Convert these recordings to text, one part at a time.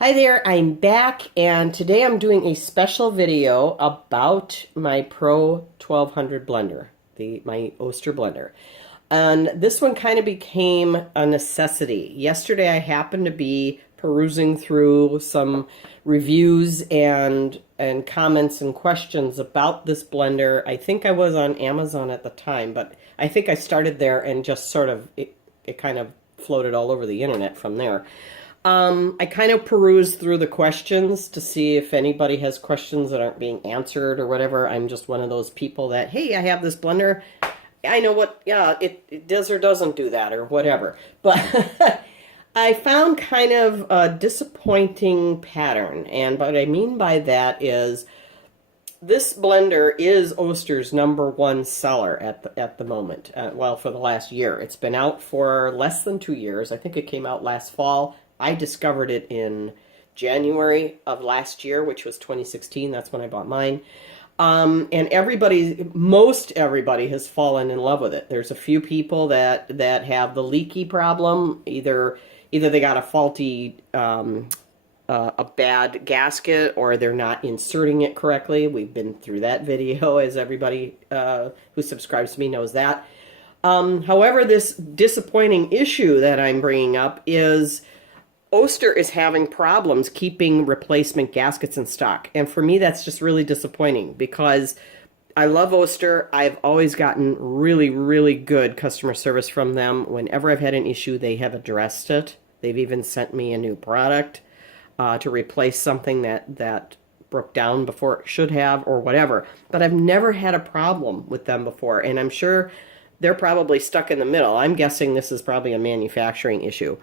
Hi there, I'm back, and today I'm doing a special video about my Pro 1200 blender, my Oster blender. And this one kind of became a necessity. Yesterday I happened to be perusing through some reviews and comments and questions about this blender. I think I was on Amazon at the time, but I think I started there and just sort of, it kind of floated all over the internet from there. I kind of perused through the questions to see if anybody has questions that aren't being answered or whatever. I'm just one of those people that, hey, I have this blender. I know what, yeah, it does or doesn't do that or whatever. But I found kind of a disappointing pattern. And what I mean by that is this blender is Oster's #1 seller at the moment. Well, for the last year. It's been out for less than 2 years. I think it came out last fall. I discovered it in January of last year, which was 2016. That's when I bought mine. And most everybody has fallen in love with it. There's a few people that have the leaky problem. Either they got a faulty, a bad gasket, or they're not inserting it correctly. We've been through that video, as everybody who subscribes to me knows that. However, this disappointing issue that I'm bringing up is Oster is having problems keeping replacement gaskets in stock. And for me, that's just really disappointing because I love Oster. I've always gotten really, really good customer service from them. Whenever I've had an issue, they have addressed it. They've even sent me a new product to replace something that broke down before it should have or whatever. But I've never had a problem with them before. And I'm sure they're probably stuck in the middle. I'm guessing this is probably a manufacturing issue.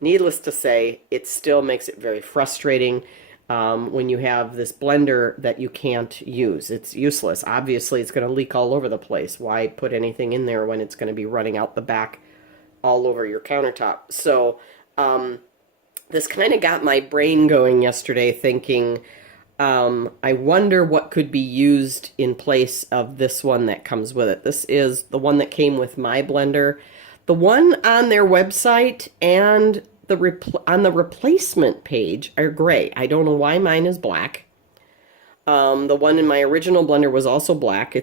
Needless to say, it still makes it very frustrating when you have this blender that you can't use. It's useless. Obviously, it's going to leak all over the place. Why put anything in there when it's going to be running out the back all over your countertop? So this kind of got my brain going yesterday thinking, I wonder what could be used in place of this one that comes with it. This is the one that came with my blender. The one on their website and on the replacement page are gray. I don't know why mine is black. The one in my original blender was also black.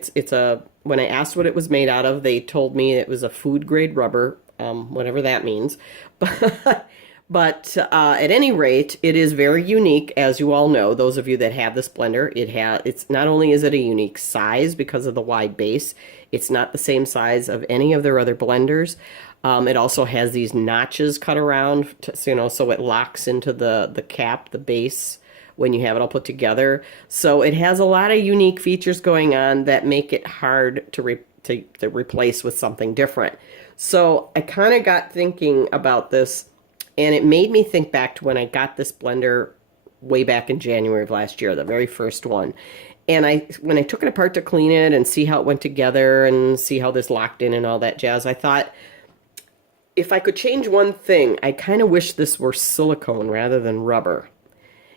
When I asked what it was made out of, they told me it was a food grade rubber, whatever that means. But at any rate, it is very unique, as you all know. Those of you that have this blender, it's not only is it a unique size because of the wide base, it's not the same size of any of their other blenders. It also has these notches cut around, so it locks into the cap, the base, when you have it all put together. So it has a lot of unique features going on that make it hard to replace with something different. So I kind of got thinking about this, and it made me think back to when I got this blender way back in January of last year, the very first one. And when I took it apart to clean it and see how it went together and see how this locked in and all that jazz, I thought, if I could change one thing, I kind of wish this were silicone rather than rubber.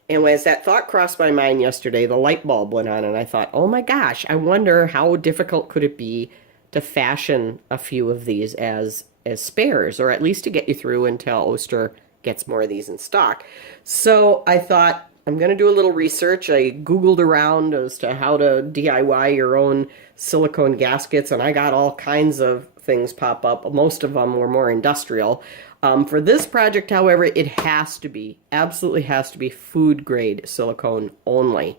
And as that thought crossed my mind yesterday, the light bulb went on, and I thought, oh my gosh, I wonder how difficult could it be to fashion a few of these as spares, or at least to get you through until Oster gets more of these in stock. So I thought, I'm going to do a little research. I Googled around as to how to DIY your own silicone gaskets, and I got all kinds of things pop up. Most of them were more industrial. For this project, however, it absolutely has to be food grade silicone only.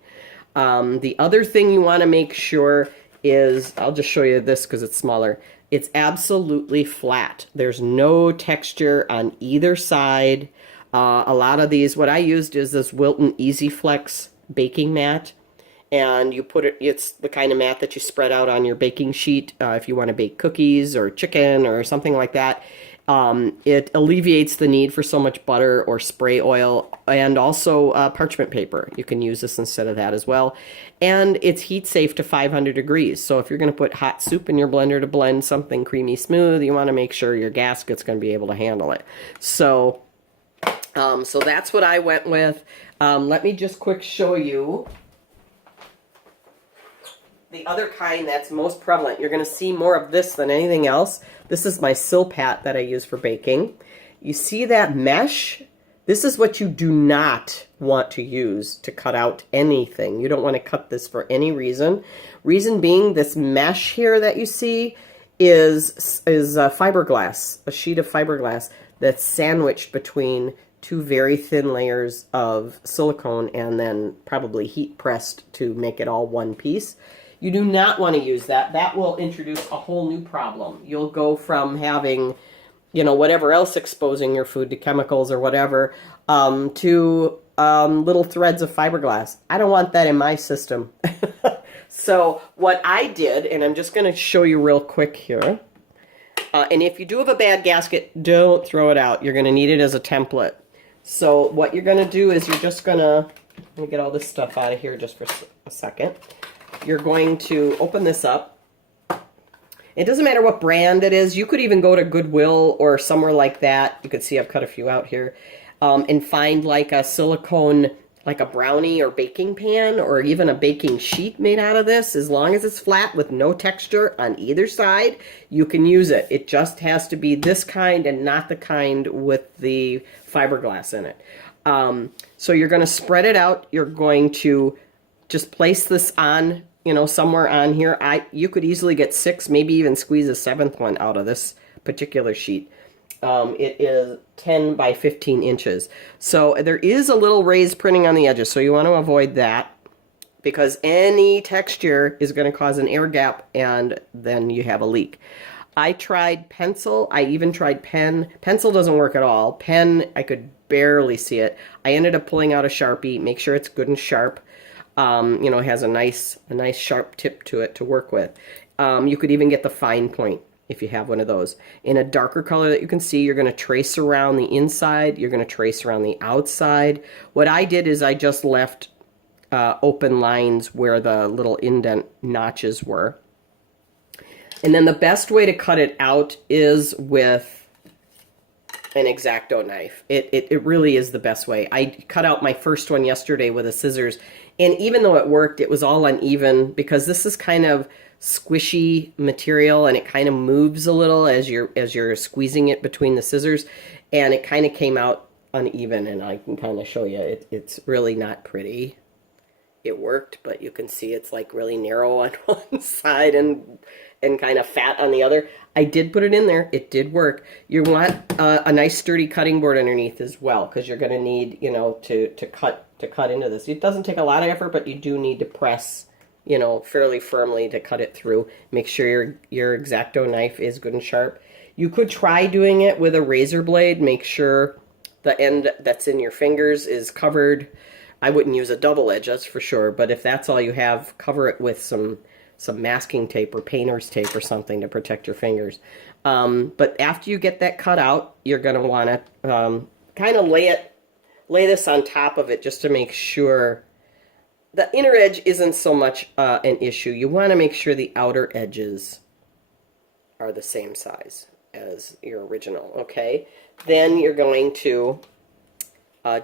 The other thing you want to make sure is, I'll just show you this because it's smaller. It's absolutely flat. There's no texture on either side. A lot of these, what I used is this Wilton Easy Flex baking mat. And you put it's the kind of mat that you spread out on your baking sheet if you want to bake cookies or chicken or something like that. It alleviates the need for so much butter or spray oil, and also parchment paper. You can use this instead of that as well. And it's heat safe to 500 degrees. So if you're going to put hot soup in your blender to blend something creamy smooth, you want to make sure your gasket's going to be able to handle it. So, so that's what I went with. Let me just quick show you the other kind that's most prevalent. You're going to see more of this than anything else. This is my Silpat that I use for baking. You see that mesh? This is what you do not want to use to cut out anything. You don't want to cut this for any reason. Reason being, this mesh here that you see is fiberglass, a sheet of fiberglass that's sandwiched between two very thin layers of silicone and then probably heat pressed to make it all one piece. You do not want to use that. That will introduce a whole new problem. You'll go from having, you know, whatever else exposing your food to chemicals or whatever, to little threads of fiberglass. I don't want that in my system. So what I did, and I'm just going to show you real quick here, and if you do have a bad gasket, don't throw it out. You're going to need it as a template. So what you're going to do is you're just going to, let me get all this stuff out of here just for a second. You're going to open this up. It doesn't matter what brand it is. You could even go to Goodwill or somewhere like that. You could see I've cut a few out here. And find like a silicone, like a brownie or baking pan or even a baking sheet made out of this. As long as it's flat with no texture on either side, you can use it. It just has to be this kind and not the kind with the fiberglass in it. So you're going to spread it out. You're going to just place this on, you know, somewhere on here. You could easily get 6, maybe even squeeze a 7th one out of this particular sheet. It is 10 by 15 inches. So there is a little raised printing on the edges, so you want to avoid that because any texture is going to cause an air gap and then you have a leak. I tried pencil. I even tried pen. Pencil doesn't work at all. Pen, I could barely see it. I ended up pulling out a Sharpie. Make sure it's good and sharp. You know, it has a nice sharp tip to it to work with. You could even get the fine point if you have one of those. In a darker color that you can see, you're going to trace around the inside. You're going to trace around the outside. What I did is I just left open lines where the little indent notches were. And then the best way to cut it out is with an X-Acto knife. It really is the best way. I cut out my first one yesterday with a scissors, and even though it worked, it was all uneven because this is kind of squishy material and it kind of moves a little as you're squeezing it between the scissors, and it kind of came out uneven, and I can kind of show you it's really not pretty. It worked, but you can see it's like really narrow on one side and kind of fat on the other. I did put it in there. It did work. You want a nice sturdy cutting board underneath as well, because you're going to need, you know, to cut into this. It doesn't take a lot of effort, but you do need to press, you know, fairly firmly to cut it through. Make sure your X-Acto knife is good and sharp. You could try doing it with a razor blade. Make sure the end that's in your fingers is covered. I wouldn't use a double edge, that's for sure, but if that's all you have, cover it with some masking tape or painter's tape or something to protect your fingers. But after you get that cut out, you're going to want to kind of lay this on top of it just to make sure the inner edge isn't so much an issue. You want to make sure the outer edges are the same size as your original, okay? Then you're going to,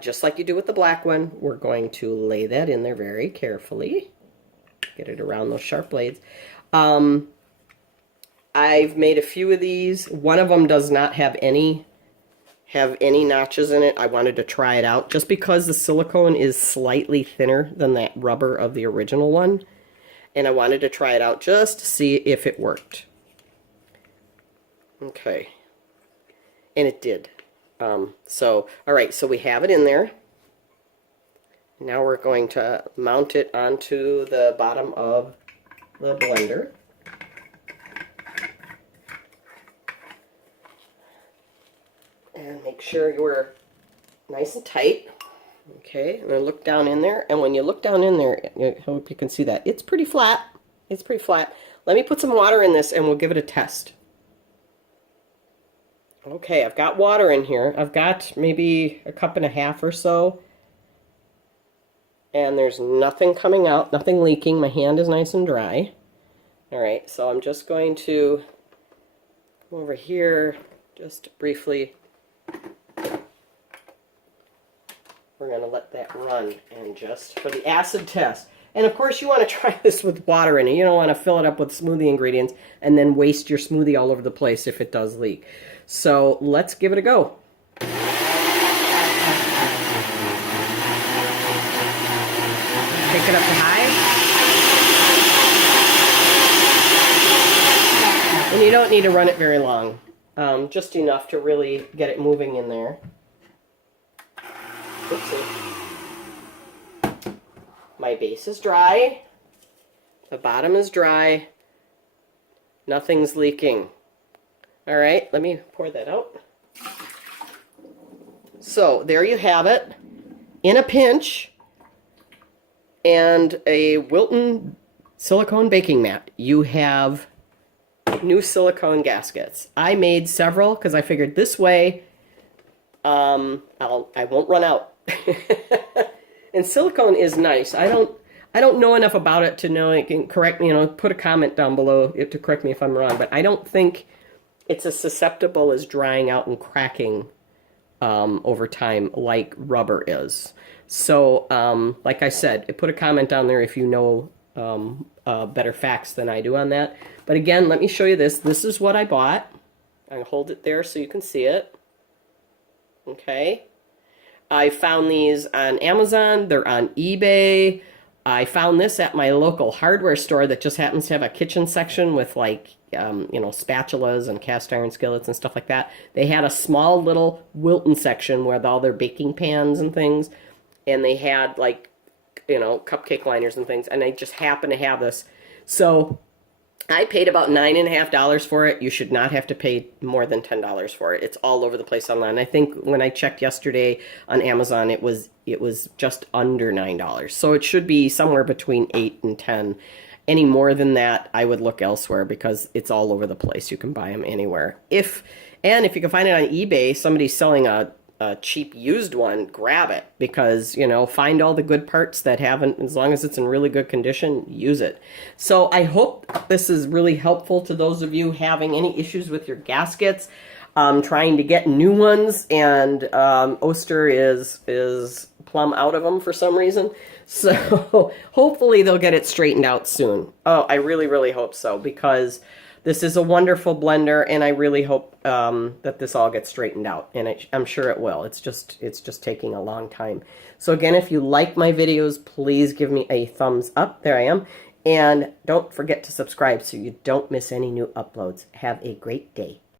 just like you do with the black one, we're going to lay that in there very carefully. Get it around those sharp blades. I've made a few of these. One of them does not have any notches in it. I wanted to try it out just because the silicone is slightly thinner than that rubber of the original one, and I wanted to try it out just to see if it worked. Okay, and it did. So all right, so we have it in there. Now we're going to mount it onto the bottom of the blender. And make sure you're nice and tight. Okay, I'm going to look down in there. And when you look down in there, I hope you can see that. It's pretty flat. It's pretty flat. Let me put some water in this and we'll give it a test. Okay, I've got water in here. I've got maybe a cup and a half or so. And there's nothing coming out, nothing leaking. My hand is nice and dry. All right, so I'm just going to come over here just briefly. We're going to let that run and just for the acid test. And of course you want to try this with water in it. You don't want to fill it up with smoothie ingredients and then waste your smoothie all over the place if it does leak. So let's give it a go. Take it up to high. And you don't need to run it very long. Just enough to really get it moving in there. Oopsie. My base is dry. The bottom is dry. Nothing's leaking. All right, let me pour that out. So there you have it. In a pinch, and a Wilton silicone baking mat, you have new silicone gaskets. I made several because I figured this way I won't run out. And silicone is nice. I don't know enough about it to know. It can correct me. Put a comment down below to correct me if I'm wrong. But I don't think it's as susceptible as drying out and cracking over time like rubber is. So, like I said, put a comment down there if you know better facts than I do on that. But again, let me show you this. This is what I bought. I'll hold it there so you can see it. Okay. I found these on Amazon. They're on eBay. I found this at my local hardware store that just happens to have a kitchen section with like, spatulas and cast iron skillets and stuff like that. They had a small little Wilton section with all their baking pans and things. And they had like, cupcake liners and things. And they just happened to have this. So I paid about $9.50 for it. You should not have to pay more than $10 for it. It's all over the place online. I think when I checked yesterday on Amazon, it was just under $9. So it should be somewhere between $8 and $10. Any more than that, I would look elsewhere because it's all over the place. You can buy them anywhere. If you can find it on eBay, somebody's selling a cheap used one, grab it because, find all the good parts that haven't, as long as it's in really good condition, use it. So I hope this is really helpful to those of you having any issues with your gaskets, trying to get new ones, and Oster is plumb out of them for some reason. So hopefully they'll get it straightened out soon. Oh, I really, really hope so, because this is a wonderful blender, and I really hope that this all gets straightened out, and I'm sure it will. It's just taking a long time. So again, if you like my videos, please give me a thumbs up. There I am. And don't forget to subscribe so you don't miss any new uploads. Have a great day.